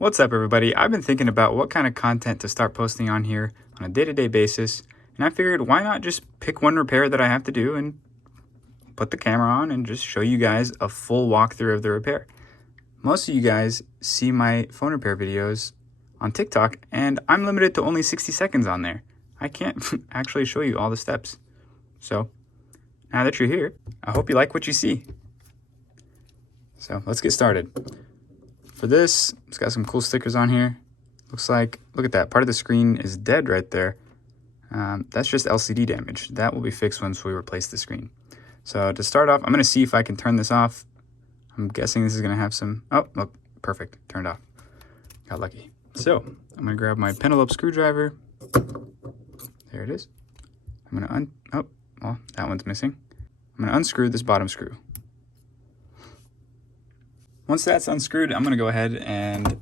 What's up, everybody? I've been thinking about what kind of content to start posting on here on a day-to-day basis, and I figured why not just pick one repair that I have to do and put the camera on and just show you guys a full walkthrough of the repair. Most of you guys see my phone repair videos on TikTok, and I'm limited to only 60 seconds on there. I can't actually show you all the steps. So now that you're here, I hope you like what you see. So let's get started. For this, it's got some cool stickers on here. Looks like, look at that, part of the screen is dead right there. That's just LCD damage. That will be fixed once we replace the screen. So to start off, I'm gonna see if I can turn this off. I'm guessing this is gonna have some, oh, look, perfect, turned off. Got lucky. So I'm gonna grab my penelope screwdriver. There it is. I'm gonna oh, well, that one's missing. I'm gonna unscrew this bottom screw. Once that's unscrewed, I'm gonna go ahead and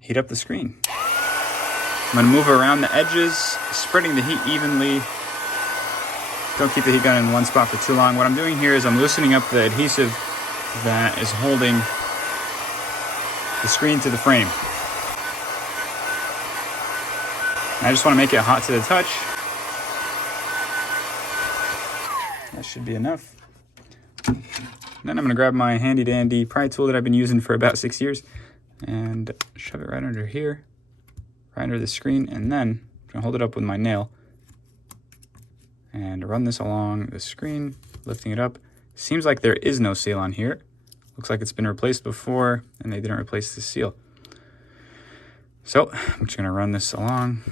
heat up the screen. I'm gonna move around the edges, spreading the heat evenly. Don't keep the heat gun in one spot for too long. What I'm doing here is I'm loosening up the adhesive that is holding the screen to the frame. I just wanna make it hot to the touch. That should be enough. Then I'm gonna grab my handy dandy pry tool that I've been using for about 6 years and shove it right under here, right under the screen, and then I'm gonna hold it up with my nail and run this along the screen, lifting it up. Seems like there is no seal on here. Looks like it's been replaced before and they didn't replace the seal. So I'm just gonna run this along,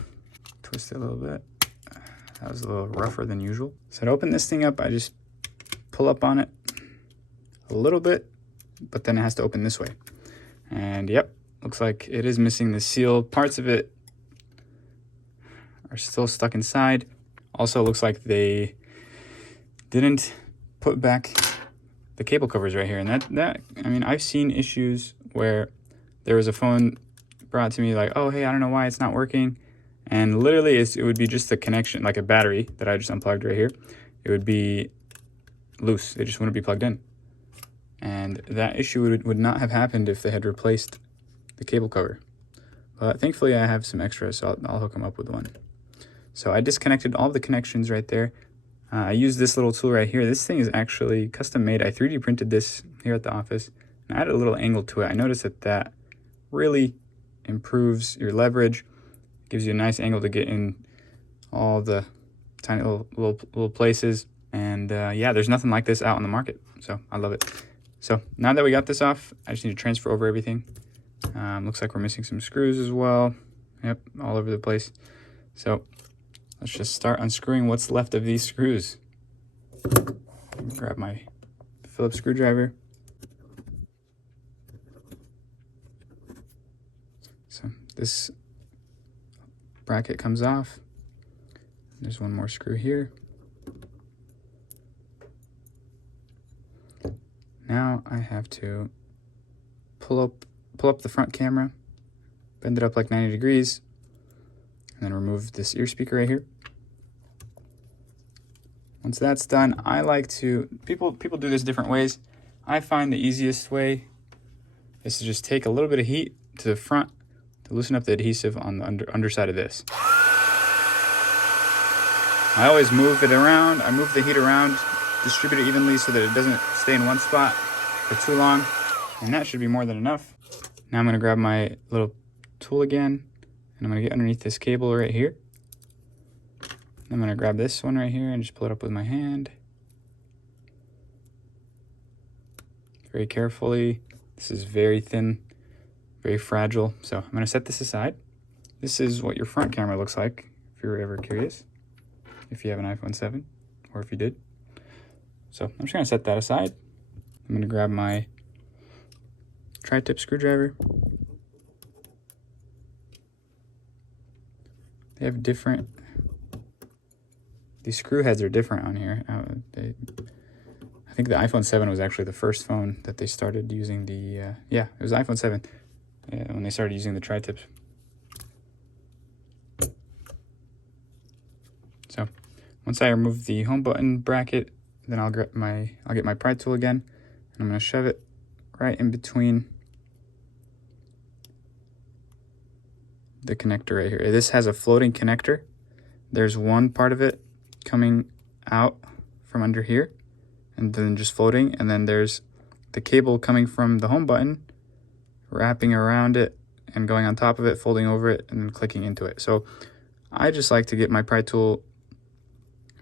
twist it a little bit. That was a little rougher than usual. So to open this thing up, I just pull up on it a little bit, but then it has to open this way. And yep, looks like it is missing the seal. Parts of it are still stuck inside. Also looks like they didn't put back the cable covers right here. And that I mean, I've seen issues where there was a phone brought to me like, oh, hey, I don't know why it's not working. And literally it would be just the connection, like a battery that I just unplugged right here. It would be loose. It just wouldn't be plugged in. And that issue would not have happened if they had replaced the cable cover. But thankfully I have some extras, so I'll hook them up with one. So I disconnected all of the connections right there. I used this little tool right here. This thing is actually custom made. I 3D printed this here at the office and I added a little angle to it. I noticed that really improves your leverage, gives you a nice angle to get in all the tiny little places. And yeah, there's nothing like this out on the market, so I love it. So now that we got this off, I just need to transfer over everything. Looks like we're missing some screws as well. Yep, all over the place. So let's just start unscrewing what's left of these screws. Grab my Phillips screwdriver. So this bracket comes off. There's one more screw here. Now I have to pull up the front camera, bend it up like 90 degrees, and then remove this ear speaker right here. Once that's done, I like to, people do this different ways. I find the easiest way is to just take a little bit of heat to the front to loosen up the adhesive on the underside of this. I always move it around. I move the heat around, distribute it evenly so that it doesn't stay in one spot for too long, and that should be more than enough. Now I'm going to grab my little tool again, and I'm going to get underneath this cable right here. I'm going to grab this one right here and just pull it up with my hand. Very carefully. This is very thin, very fragile, so I'm going to set this aside. This is what your front camera looks like, if you're ever curious, if you have an iPhone 7, or if you did. So I'm just going to set that aside. I'm going to grab my tri-tip screwdriver. They have different, these screw heads are different on here. I think the iPhone 7 was actually the first phone that they started using the, yeah, it was iPhone 7 when they started using the tri-tips. So once I remove the home button bracket, then I'll get my pry tool again, and I'm going to shove it right in between the connector right here. This has a floating connector. There's one part of it coming out from under here and then just floating, and then there's the cable coming from the home button, wrapping around it and going on top of it, folding over it, and then clicking into it. So I just like to get my pry tool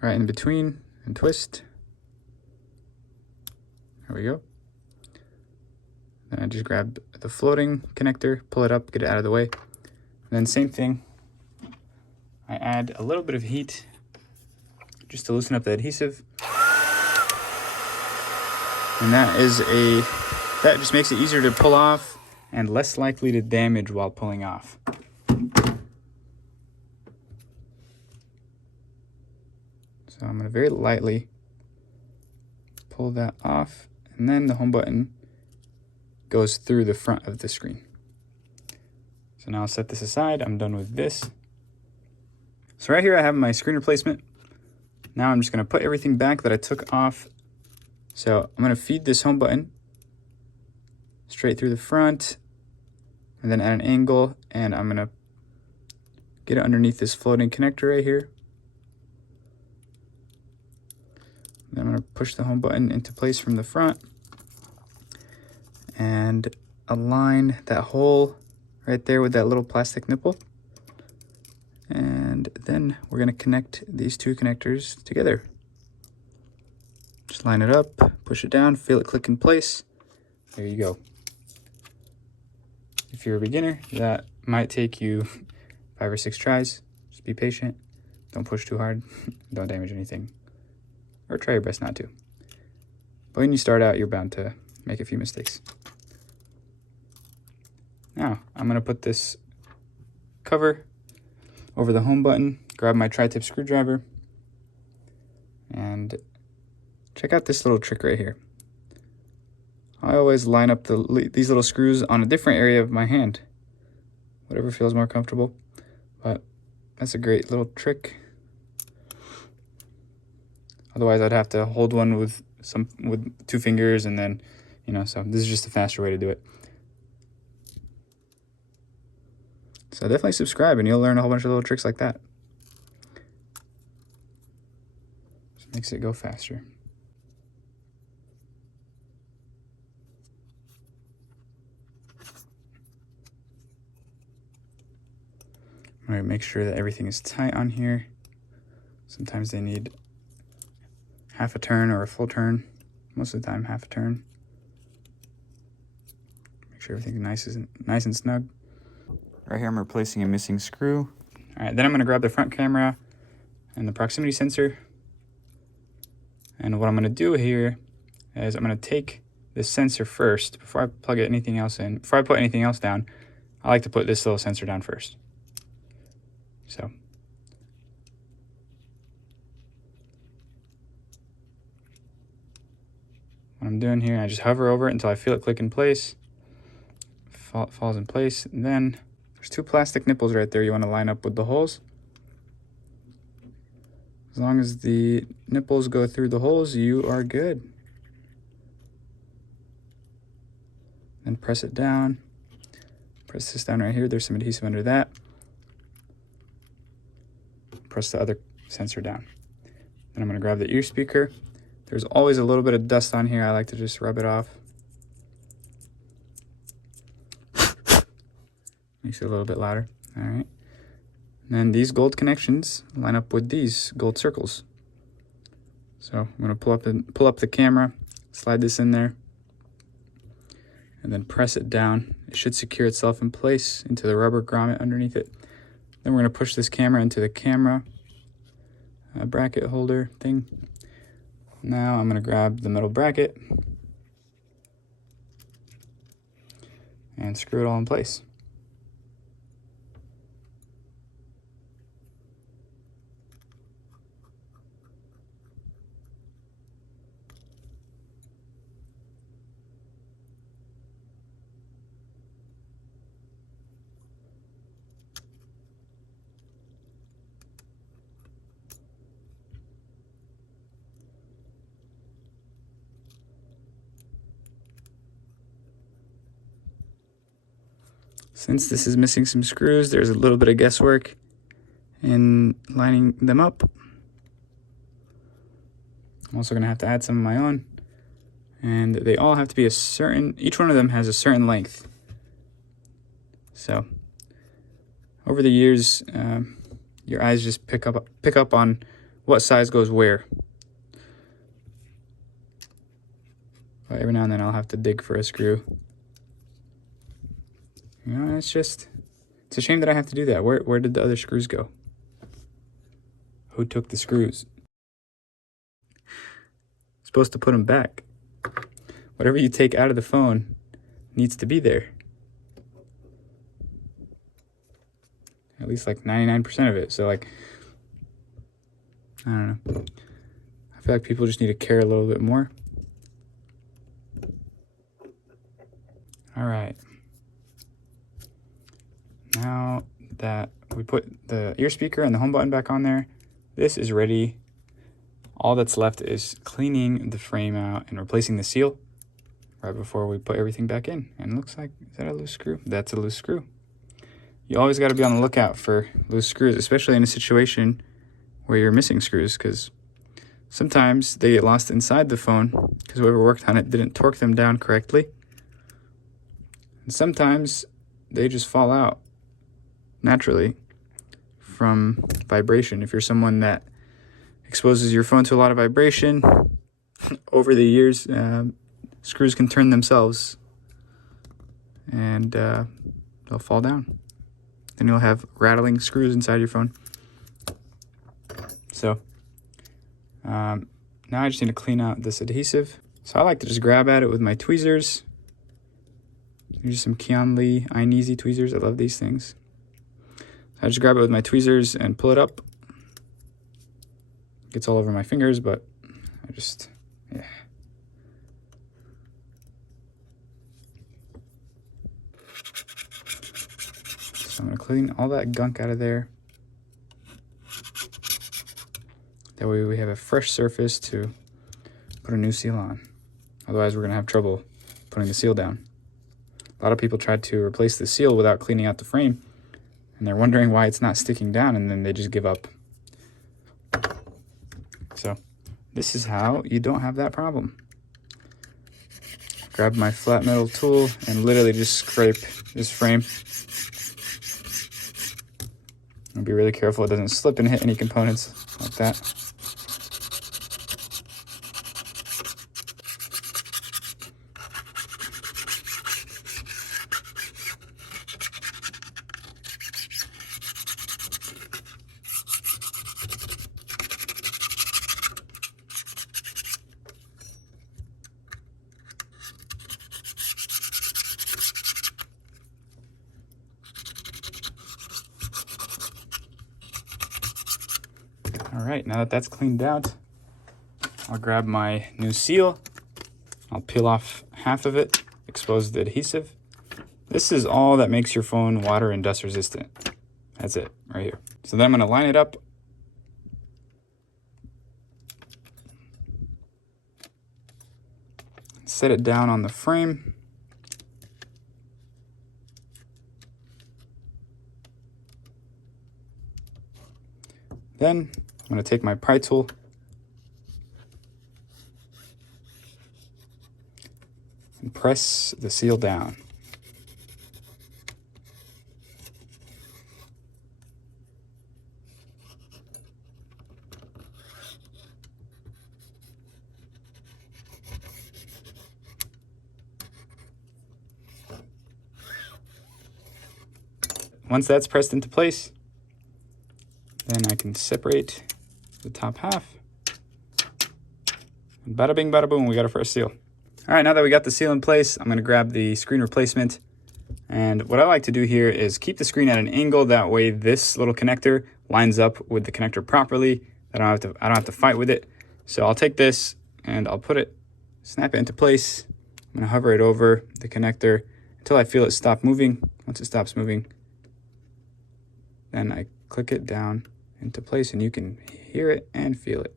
right in between and twist. There we go. Then I just grab the floating connector, pull it up, get it out of the way. And then same thing, I add a little bit of heat just to loosen up the adhesive. And that just makes it easier to pull off and less likely to damage while pulling off. So I'm going to very lightly pull that off, and then the home button goes through the front of the screen. So now I'll set this aside. I'm done with this. So right here I have my screen replacement. Now I'm just going to put everything back that I took off. So I'm going to feed this home button straight through the front and then at an angle, and I'm going to get it underneath this floating connector right here. Then I'm going to push the home button into place from the front and align that hole right there with that little plastic nipple. And then we're going to connect these two connectors together. Just line it up, push it down, feel it click in place. There you go. If you're a beginner, that might take you 5 or 6 tries. Just be patient. Don't push too hard. Don't damage anything. Or try your best not to. But when you start out, you're bound to make a few mistakes. Now, I'm going to put this cover over the home button, grab my tri-tip screwdriver, and check out this little trick right here. I always line up these little screws on a different area of my hand, whatever feels more comfortable, but that's a great little trick. Otherwise, I'd have to hold one with 2 fingers, and then, so this is just a faster way to do it. So definitely subscribe, and you'll learn a whole bunch of little tricks like that. Just makes it go faster. All right, make sure that everything is tight on here. Sometimes they need half a turn or a full turn. Most of the time, half a turn. Make sure everything's nice and snug. Right here, I'm replacing a missing screw. All right, then I'm going to grab the front camera and the proximity sensor. And what I'm going to do here is I'm going to take this sensor first before I plug anything else in. Before I put anything else down, I like to put this little sensor down first. So what I'm doing here, I just hover over it until I feel it click in place. Falls in place, and then there's 2 plastic nipples right there you want to line up with the holes. As long as the nipples go through the holes, you are good. Then press it down. Press this down right here. There's some adhesive under that. Press the other sensor down. Then I'm going to grab the ear speaker. There's always a little bit of dust on here. I like to just rub it off. Makes it a little bit louder. All right. And then these gold connections line up with these gold circles. So I'm going to pull up the camera, slide this in there, and then press it down. It should secure itself in place into the rubber grommet underneath it. Then we're going to push this camera into the camera bracket holder thing. Now I'm going to grab the metal bracket and screw it all in place. Since this is missing some screws, there's a little bit of guesswork in lining them up. I'm also gonna have to add some of my own. And they all have to be each one of them has a certain length. So over the years, your eyes just pick up on what size goes where. But every now and then I'll have to dig for a screw. You know, it's a shame that I have to do that. Where did the other screws go? Who took the screws? Supposed to put them back. Whatever you take out of the phone needs to be there. At least like 99% of it. So like, I don't know. I feel like people just need to care a little bit more. All right. Now that we put the ear speaker and the home button back on there, this is ready. All that's left is cleaning the frame out and replacing the seal right before we put everything back in. And it looks like, is that a loose screw? That's a loose screw. You always got to be on the lookout for loose screws, especially in a situation where you're missing screws, because sometimes they get lost inside the phone because whoever worked on it didn't torque them down correctly. And sometimes they just fall out naturally from vibration. If you're someone that exposes your phone to a lot of vibration over the years, screws can turn themselves and they'll fall down. Then you'll have rattling screws inside your phone. So now I just need to clean out this adhesive. So I like to just grab at it with my tweezers. Here's some Keon Lee Ineasy tweezers. I love these things. I just grab it with my tweezers and pull it up. Gets all over my fingers, but yeah. So I'm gonna clean all that gunk out of there. That way we have a fresh surface to put a new seal on. Otherwise we're gonna have trouble putting the seal down. A lot of people tried to replace the seal without cleaning out the frame, and they're wondering why it's not sticking down, and then they just give up. So this is how you don't have that problem. Grab my flat metal tool and literally just scrape this frame. And be really careful it doesn't slip and hit any components like that. All right, now that that's cleaned out, I'll grab my new seal. I'll peel off half of it, expose the adhesive. This is all that makes your phone water and dust resistant. That's it, right here. So then I'm gonna line it up. Set it down on the frame. Then I'm going to take my pry tool and press the seal down. Once that's pressed into place, then I can separate the top half. And bada bing, bada boom, we got our first seal. All right, now that we got the seal in place, I'm gonna grab the screen replacement. And what I like to do here is keep the screen at an angle. That way this little connector lines up with the connector properly. I don't have to fight with it. So I'll take this and I'll snap it into place. I'm gonna hover it over the connector until I feel it stop moving. Once it stops moving, then I click it down into place and you can hear it and feel it.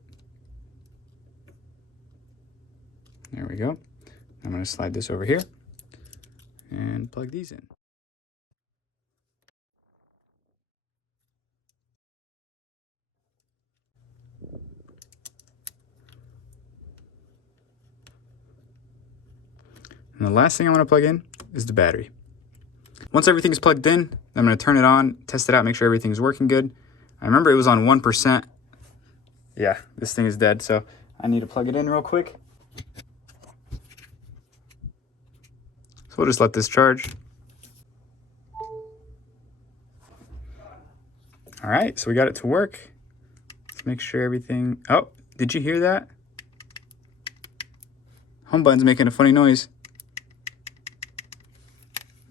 There we go. I'm going to slide this over here and plug these in. And the last thing I want to plug in is the battery. Once everything's plugged in, I'm going to turn it on, test it out, make sure everything's working good. I remember it was on 1%. Yeah, this thing is dead, so I need to plug it in real quick. So we'll just let this charge. All right, so we got it to work. Let's make sure everything... Oh, did you hear that? Home button's making a funny noise.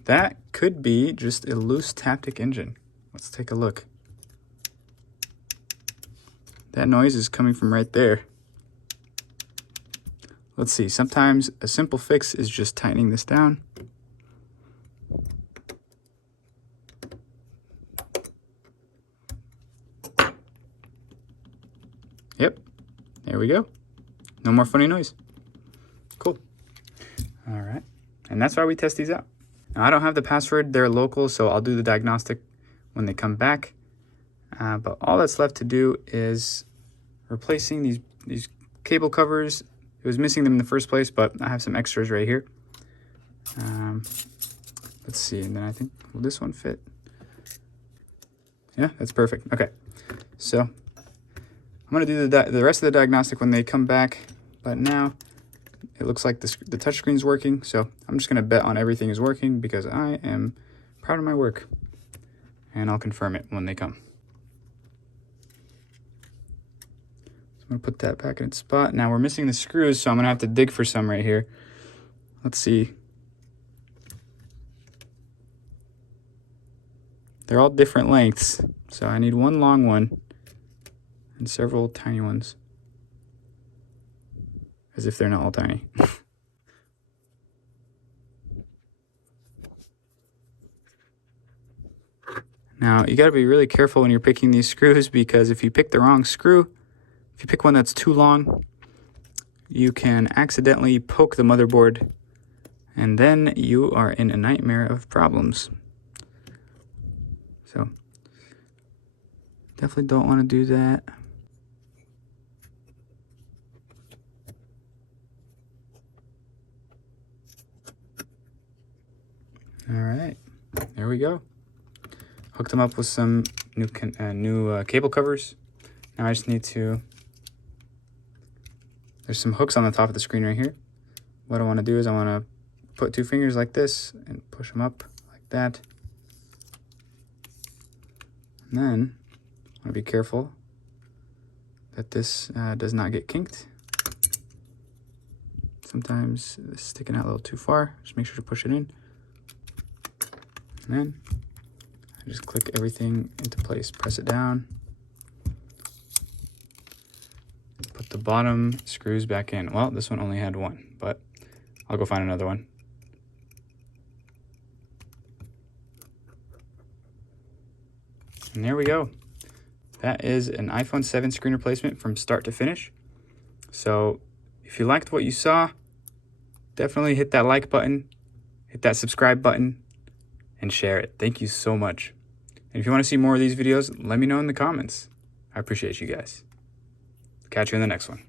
That could be just a loose Taptic engine. Let's take a look. That noise is coming from right there. Let's see, sometimes a simple fix is just tightening this down. Yep, there we go. No more funny noise. Cool. All right, and that's why we test these out. Now, I don't have the password, they're local, so I'll do the diagnostic when they come back. But all that's left to do is replacing these cable covers. It was missing them in the first place, but I have some extras right here. Let's see, and then I think, will this one fit? Yeah, that's perfect. Okay, so I'm gonna do the rest of the diagnostic when they come back, but now it looks like the touchscreen's working, so I'm just gonna bet on everything is working because I am proud of my work, and I'll confirm it when they come. So I'm gonna put that back in its spot. Now we're missing the screws, so I'm gonna have to dig for some right here. Let's see. They're all different lengths, so I need one long one and several tiny ones. As if they're not all tiny. Now, you gotta be really careful when you're picking these screws, because if you pick the wrong screw, if you pick one that's too long, you can accidentally poke the motherboard, and then you are in a nightmare of problems. So, definitely don't want to do that. All right, there we go. Hooked them up with some new cable covers. Now I just need to, there's some hooks on the top of the screen right here. What I want to do is I want to put two fingers like this and push them up like that. And then I want to be careful that this does not get kinked. Sometimes it's sticking out a little too far. Just make sure to push it in. And then I just click everything into place, press it down. Put the bottom screws back in. Well, this one only had one, but I'll go find another one. And there we go. That is an iPhone 7 screen replacement from start to finish. So if you liked what you saw, definitely hit that like button, hit that subscribe button, and share it. Thank you so much. And if you want to see more of these videos, let me know in the comments. I appreciate you guys. Catch you in the next one.